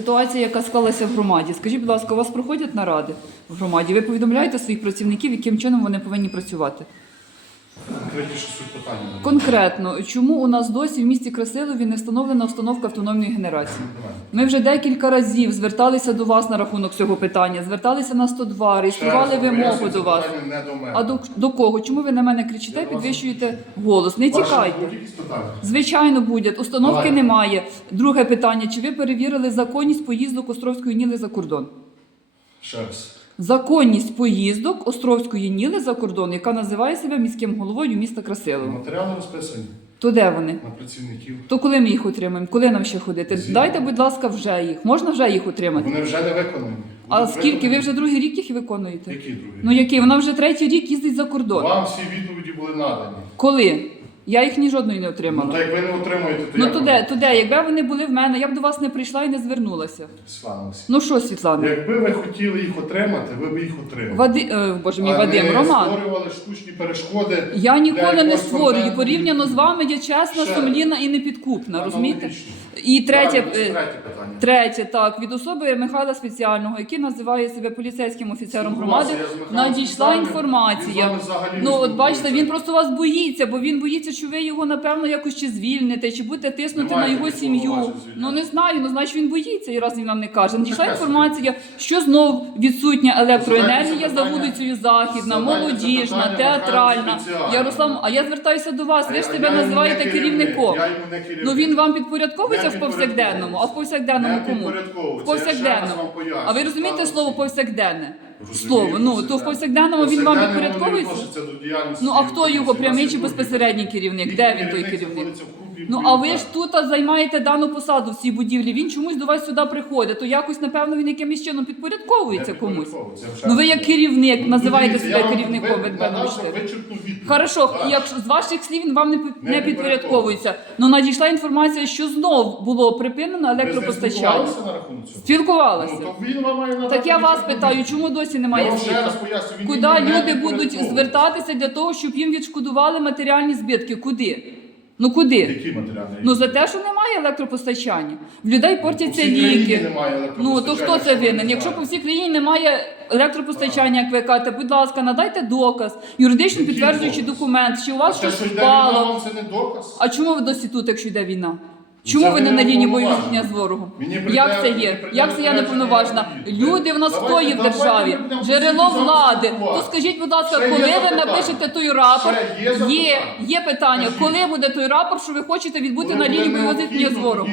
Ситуація, яка склалася в громаді. Скажіть, будь ласка, у вас проходять наради в громаді? Ви повідомляєте своїх працівників, яким чином вони повинні працювати? Конкретніше суть питання. Конкретно, чому у нас досі в місті Красилові не встановлена установка автономної генерації? Ми вже декілька разів зверталися до вас на рахунок цього питання, зверталися на 102, реєстрували вимогу до вас. Не до мене. А до, до кого? Чому ви на мене кричите, Я вас- підвищуєте голос? Не Ваші тікайте. питання? Звичайно, будуть. Установки Давайте. немає. Друге питання: чи ви перевірили законність поїздок Островської Ніли за кордон? Ще раз. Законність поїздок Островської Ніли за кордон, яка називає себе міським головою міста Красилова. Матеріали розписані То де вони? на працівників. То коли ми їх отримаємо? Коли нам ще ходити? Звідки? Дайте, будь ласка, вже їх. Можна вже їх отримати? Вони вже не виконані. А скільки? Ви виконані. вже другий рік їх виконуєте? Які другі? Ну який? Вона вже третій рік їздить за кордон. Вам всі відповіді були надані. Коли? Я їх ні жодної не Ну, отримала. то як ви не отримуєте, то Ну як то вам? де, то де? Якби вони були в мене, я б до вас не прийшла і не звернулася. Світлана Олексіївна. Ну що, Світлана? Якби ви хотіли їх отримати, ви б їх отримали. Вади... е, Боже мій А Вадим, не Роман. створювали штучні перешкоди. Я ніколи не створюю. Порівняно з вами я чесна, Ще. сумлінна і непідкупна. Розумієте? І третє, Правильно, це е, третє питання. третє, так, від особи Михайла Спеціального, який називає себе поліцейським офіцером громади, Спілкувався я з Михайлом надійшла Спеціальним, він з інформація. вами взагалі не Ну, от бачите, спілкується. він просто вас боїться, бо він боїться, що ви його напевно якось чи звільните, чи будете тиснути Немає на його таких сім'ю. повноважень. Ну не знаю, ну значить він боїться, і раз він нам не каже. Надійшла Таке собі. інформація, що знов відсутня електроенергія Задайте за вулицею Західна, задайте молодіжна, театральна. Ярослав, а я звертаюся до вас. Ви ж себе називаєте керівником. Ну він вам підпорядковується Не в повсякденному, а в повсякденному кому? В повсякденному. А ви розумієте слово повсякденне? Слово. Ну то в повсякденному він вам відноситься до діяльності Ну а хто його прямий чи безпосередній керівник? Де він той Керівник Ну а ви ж тут займаєте дану посаду в цій будівлі. Він чомусь до вас сюди приходить. То якось напевно він якимось чином підпорядковується комусь. Ну ви як керівник Ну, називаєте себе керівником вичерпну відповідь. Хорошо, Так. якщо з ваших слів він вам не, Не підпорядковується. Ну надійшла інформація, що знов було припинено електропостачання. Спілкувалася. Ну, Так я вас питаю, чому досі немає світла? Куди люди будуть звертатися для того, щоб їм відшкодували матеріальні збитки? Куди? Ну куди? Які матеріали? Ну за те, що немає електропостачання. В людей портяться всій країні ліки. немає Ну електропостачання, то хто це що винен? не Якщо по всій країні немає електропостачання, як ви кажете, будь ласка, надайте доказ, юридично Який підтверджуючий доказ? документ, що у вас те, щось що йде війна, впало. вам це не доказ? А чому ви досі тут, якщо йде війна? Чому ви не на лінії бойового зіткнення з ворогом? Як це є? Як це я не розпорядження, повноважена? я відповім. Люди в нас хто є в державі? Джерело влади. То скажіть, будь ласка, коли ви напишете той рапорт? Є? Є, питання. Коли буде той рапорт, що ви хочете відбути на лінії бойового зіткнення з ворогом?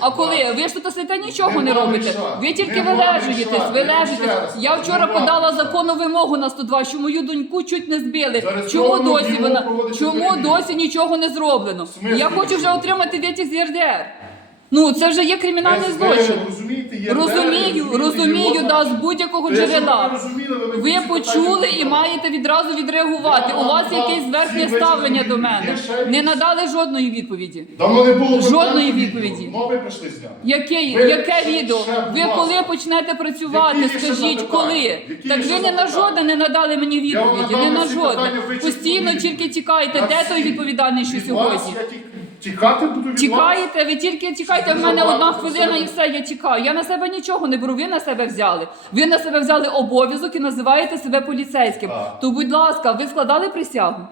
А коли? Ви ж тут сидите нічого не робите. Ви тільки вилежуєтесь, вилежуєтесь. Я вчора подала законну вимогу на 102, що мою доньку чуть не збили. Чому досі вона? Чому досі нічого не зроблено? Я хочу вже отримати витяг з ЄРДР. Ну це вже є кримінальний ви злочин. розумієте, Розумію, розумію, да, з будь-якого джерела. ви почули і маєте відразу відреагувати. Я У вас якесь зверхнє всі ставлення до мене. Не надали жодної відповіді. Давно не було Жодної відповіді. відео. Прийшли зняти. Яке, Ви яке ще- відео? ще, будь Ви ласка. коли почнете працювати? Які ще Скажіть, запитання? коли? Які Так ви не на запитання? жодне не надали мені Я вам відповіді. надав Не на всі жодне. питання, ви Постійно тільки тікаєте. На Де той всі. відповідальний, що Від вас сьогодні? я Тікати буду від вас? Тікаєте, ви тільки тікайте, В мене одна хвилина і все, я тікаю. Я на себе нічого не беру. Ви на себе взяли. Ви на себе взяли обов'язок і називаєте себе поліцейським. Так. То, будь ласка, ви складали присягу?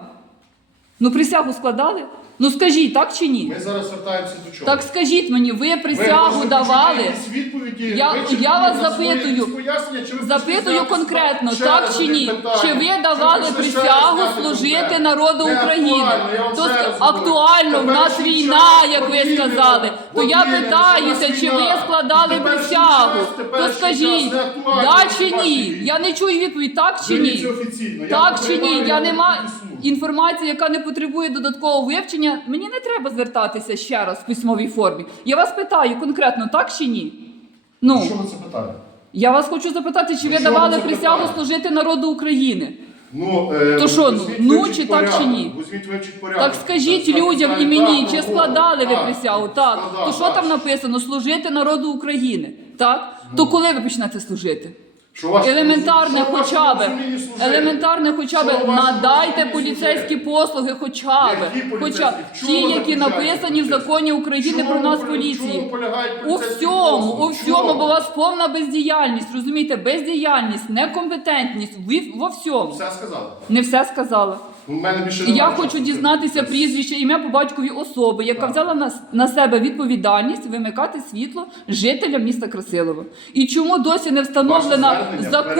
Ну, присягу складали? Ну скажіть, так чи ні? Ми зараз звертаємося до чого? Так скажіть мені, ви Ви присягу хочете давали? відповіді, Я- вичерпні я вас запитую. чи ви Запитую конкретно, ще так чи ні? питання? Чи ви давали ще присягу служити народу Не України? То актуально, в нас війна, час, як ви сказали. То я питаюся, чи ви складали присягу? То скажіть, да чи ні? Я не чую відповідь, так чи ні? Так чи ні? Я не маю службу. інформації, яка не потребує додаткового вивчення. Мені не треба звертатися ще раз в письмовій формі. Я вас питаю конкретно, так чи ні? Ну. Що ви це питання? Я вас хочу запитати, чи ви Ну, що давали ви присягу служити народу України? Ну, е, То що, ну, візьміть ну, вивчіть чи так, порядок, чи ні? Візьміть вивчіть порядок. Так скажіть Так, людям і мені, так, чи так, складали ви так, присягу? Так. складав, То що так. там написано? Служити народу України. Так? То коли ви почнете служити? Що ваш- Елементарне що хоча б, служити? елементарне хоча б Що надайте поліцейські послуги, хоча б, Які хоча б В чому ті, які написані в законі України про нас полі- поліції. полягають У поліцейські всьому, послуги? у всьому, чому? бо у вас повна бездіяльність, розумієте? Бездіяльність, некомпетентність, ви во всьому. Все сказали. Не все сказала. В мене більше я немає хочу часу. дізнатися прізвище, ім'я по батькові особи, яка Так. взяла на, с- на себе відповідальність вимикати світло жителям міста Красилова. І чому досі не встановлена звернення законність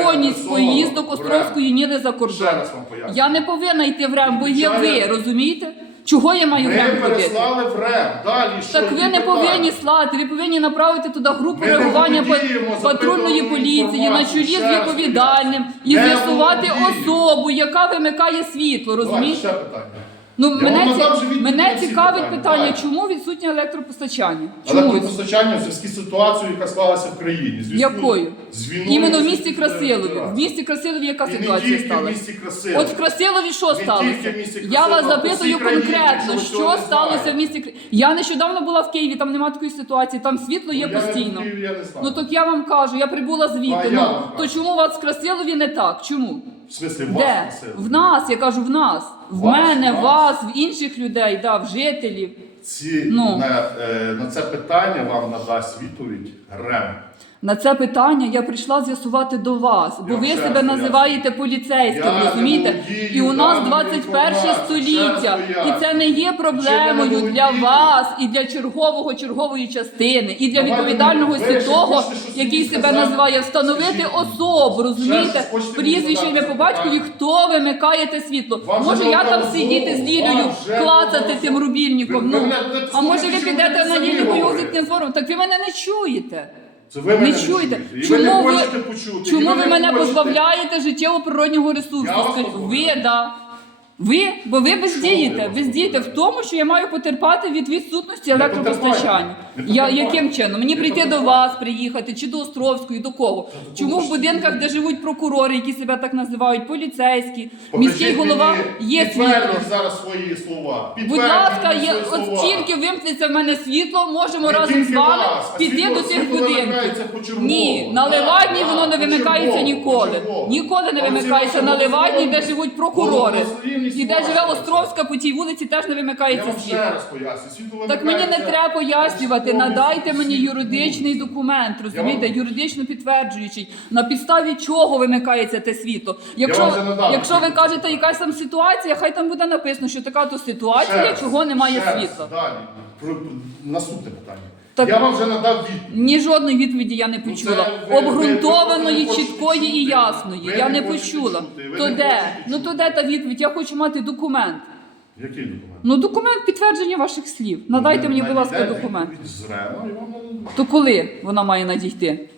переадресовано поїздок в Островської Ніли за Ще кордон? раз вам поясню. Я не повинна йти в РЕМ, бо є ви, Звичайно. розумієте? Чого я маю Ми РЕМ ходити? переслали в РЕМ. Далі що? Так ви Які не питання? повинні слати, ви повинні направити туди групу Ми не реагування патрульної запитаною поліції на чолі з раз відповідальним і Не з'ясувати володіємо. особу, яка вимикає світло, Давайте розумієте? ще питання. Ну, Я мене, вам ці- надав вже відповідь мене всі цікавить питання. питання, Давайте. чому відсутнє електропостачання? Чому? Електропостачання в зв'язку з ситуацією, яка склалася в країні. В зв'язку Якою? З війною. Іменно в місті Красилові. В місті Красилові яка І не ситуація тільки в сталася? місті Красилові. От в Красилові що Не сталося? тільки в місті Я вас а по запитую всій країні, конкретно, якщо ви цього що не сталося знаєте. в місті Кри- Я нещодавно була в Києві, там немає такої ситуації, там світло є Ну, я не постійно. в Києві, я не знаю. Ну так я вам кажу, я прибула А звідти. я Ну вам то кажу. чому у вас в Красилові не так? Чому? В смислі, в вас Де? Красилові? В нас, я кажу, в нас. В Вас, мене, вас. вас, в інших людей, да, в жителів. Ці, Ну. на, е, на це питання вам надасть відповідь РЕМ. На це питання я прийшла з'ясувати до вас, бо Я ви себе називаєте поліцейським, розумієте? І у нас даною 21 століття, і це не є проблемою для вас і для чергового чергової частини, і для Давайте відповідальності ви ще того, хочете щось який себе називає встановити особу, розумієте? Прізвище ім'я по батькові, хто вимикає те світло? Може я там сидіти з Лілею, клацати тим рубільником? Ну а може ви підете на самі Лілю говорите? Юзик? Так ви мене не чуєте. Це ви мене Не чуєте? І ви Чому ви, хочете почути. і чому ви ви не мене хочете. позбавляєте життєво природнього ресурсу? Я вас Скажіть, позбавляю. да. Ви, бо ви бездієте, я вас бездієте в тому, що я маю потерпати від відсутності електропостачання. Я яким чином? Мені прийти до вас приїхати чи до Островської, до кого? Чому в будинках, де живуть прокурори, які себе так називають, поліцейські, міський голова є світло. зараз свої слова. Будь ласка, є, от тільки вимкнеться в мене світло, можемо разом з вами піти до цих будинків. Ні, на так, воно не вимикається ніколи. Ніколи не вимикається на Левадній, де живуть прокурори. І де живе Островська, по тій вулиці теж не Я вимикається вам ще світло. раз поясню. Світло Так мені не вимикається треба пояснювати. Надайте мені юридичний документ, розумієте, вам- юридично підтверджуючий, на підставі чого вимикається те світло. Якщо, вам вже надав якщо ви кажете, якась там ситуація, хай там буде написано, що така то Ще ситуація, раз, чого немає ще раз, світла. Далі. Про- про- Наступне питання. Так- Я вам вже надав відповідь. Ні жодної відповіді я не Ну, почула. це ви- ви- ви Обґрунтованої, чіткої хочете і ясної. Ви я не не почула. чути, То не де? Ну то де та відповідь? Я хочу мати документ. Який документ? Ну документ підтвердження ваших слів. Надайте Ну, мені, будь ласка, документ. відповідь З РЕМа і вам. То коли вона має надійти?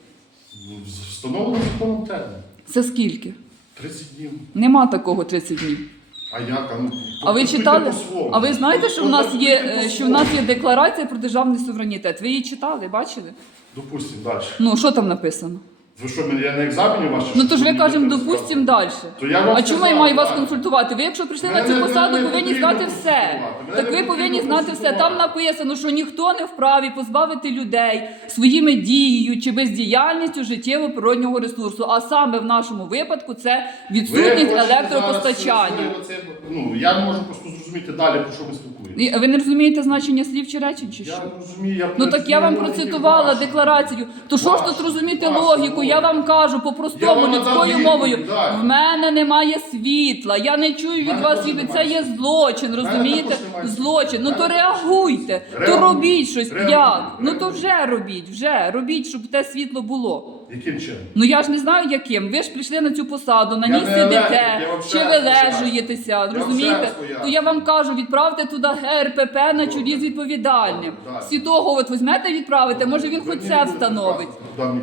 Ну, Встановлено законом термін. Це скільки? 30 днів. Нема такого 30 днів. А як? А, ну, А ви читали? по-своєму. А ви знаєте, що в нас є е, що в нас є декларація про державний суверенітет? Ви її читали, бачили? Допустим, далі. Ну що там написано? Ви що, мене- я на екзамені ваші? Ну що то ж ви мені кажемо, це допустим, розказувати? далі. То я вам А чому я сказав, маю вас так. консультувати? Ви, якщо прийшли на Мене цю не- посаду, мене не повинні потрібно знати все. консультувати. Мене Так не ви потрібно повинні знати все. Там консультувати. написано, що ніхто не вправі позбавити людей своїми дією чи бездіяльністю життєво природнього ресурсу. А саме в нашому випадку це Ви відсутність хочете електропостачання. зараз своє оце- Ну, я можу просто зрозуміти далі, про що ми І Ви не розумієте значення слів чи речень, чи що? Я не розумію, я Ну так я вам процитувала вашу. декларацію. То що ж тут розуміти вашу логіку? Я вам кажу Я по-простому вам надав людською відповідь, мовою. далі. В мене немає світла. Я не чую від мене вас теж світла. Це немає є злочин, розумієте? також немає Злочин. Ну то мене реагуйте, то робіть щось. Реагую. Як? Ну то вже робіть, вже робіть, щоб те світло було. Яким чином? Ну я ж не знаю яким. Ви ж прийшли на цю посаду, на Я ній не сидите, я вам чи ще ви раз поясню. лежуєтеся, вам ще розумієте? раз поясню. То я вам кажу, відправте туди ГРПП на чолі з відповідальним. Добре, Всі того от візьмете відправите, може він хоч це встановить.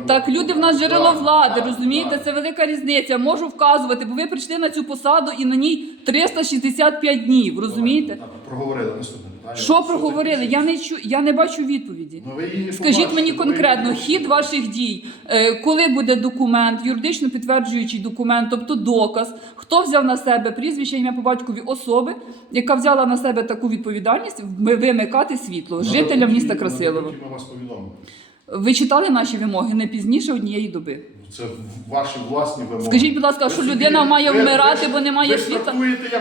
Так, люди в нас джерело влади, розумієте? Це велика різниця. Можу вказувати, бо ви прийшли на цю посаду і на ній 365 днів, розумієте? Проговорили наступне питання. Що проговорили? Я не чу, я не бачу відповіді. Ну, ви її не Скажіть побачите, мені ви конкретно її- хід ваших дій, Е, коли буде документ, юридично підтверджуючий документ, тобто доказ, хто взяв на себе прізвище, ім'я по батькові особи, яка взяла на себе таку відповідальність вимикати світло На жителям такі- міста на Красилова. Ми вас повідомили. Ви читали наші вимоги не пізніше однієї доби. Це ваші власні вимоги. Скажіть, будь ласка, що людина має ви- вмирати, ви- бо немає як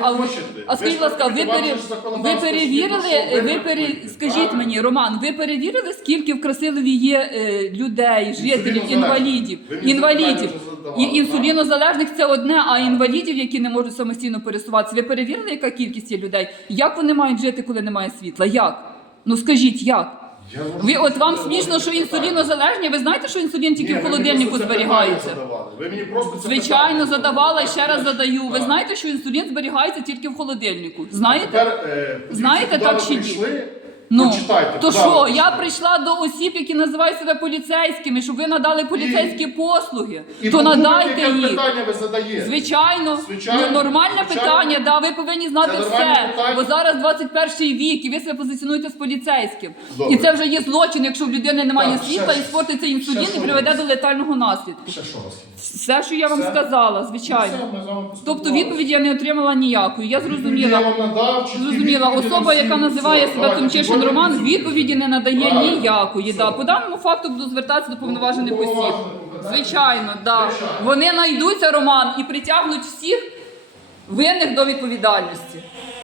А, ви- хочете. а скажіть, будь ласка, ви, пере... ви перевірили, ви пере... скажіть правильно? мені, Роман, ви перевірили, скільки в Красилові є е, людей, жителів, інвалідів, інвалідів. І інсулінозалежних це одне, а інвалідів, які не можуть самостійно пересуватися. Ви перевірили, яка кількість є людей? Як вони мають жити, коли немає світла? Як? Ну скажіть, як? Ви от вам смішно, що інсулінозалежні. Ви знаєте, що інсулін тільки в холодильнику зберігається? Ви мені просто це Звичайно, питання задавала і ще раз задаю. Ви знаєте, що інсулін зберігається тільки в холодильнику? Знаєте? Тепер, е, Знаєте, куди так ви чи ні? прийшли, Ну Почитайте, то куди що? ви Я прийшла до осіб, які називають себе поліцейськими, щоб ви надали поліцейські послуги. І то подумайте, надайте яке їх. питання ви задаєте. Звичайно, Звичайно, Ну, нормальне звичайно. питання, да, ви повинні знати Це нормальне все. питання. Бо зараз 21 вік, і ви себе позиціонуєте з поліцейським. Добре. І це вже є злочин, якщо в людини немає Так, ще світла і спортиться інсулін Ще і що? приведе до летального наслідку. Ще що є? Все, що я вам Все? сказала, звичайно. Все, ми з вами Тобто поспілкувалися. відповіді я не отримала ніякої. Я зрозуміла. Я вам надав, чіткі Зрозуміла, відповіді на особа, всі. яка називає себе давайте, Роман, відповіді не надає Правильно. ніякої. Да. По даному факту буду звертатися до повноважених осіб. Звичайно, да. Звичайно. Вони знайдуться, Роман, і притягнуть всіх винних до відповідальності.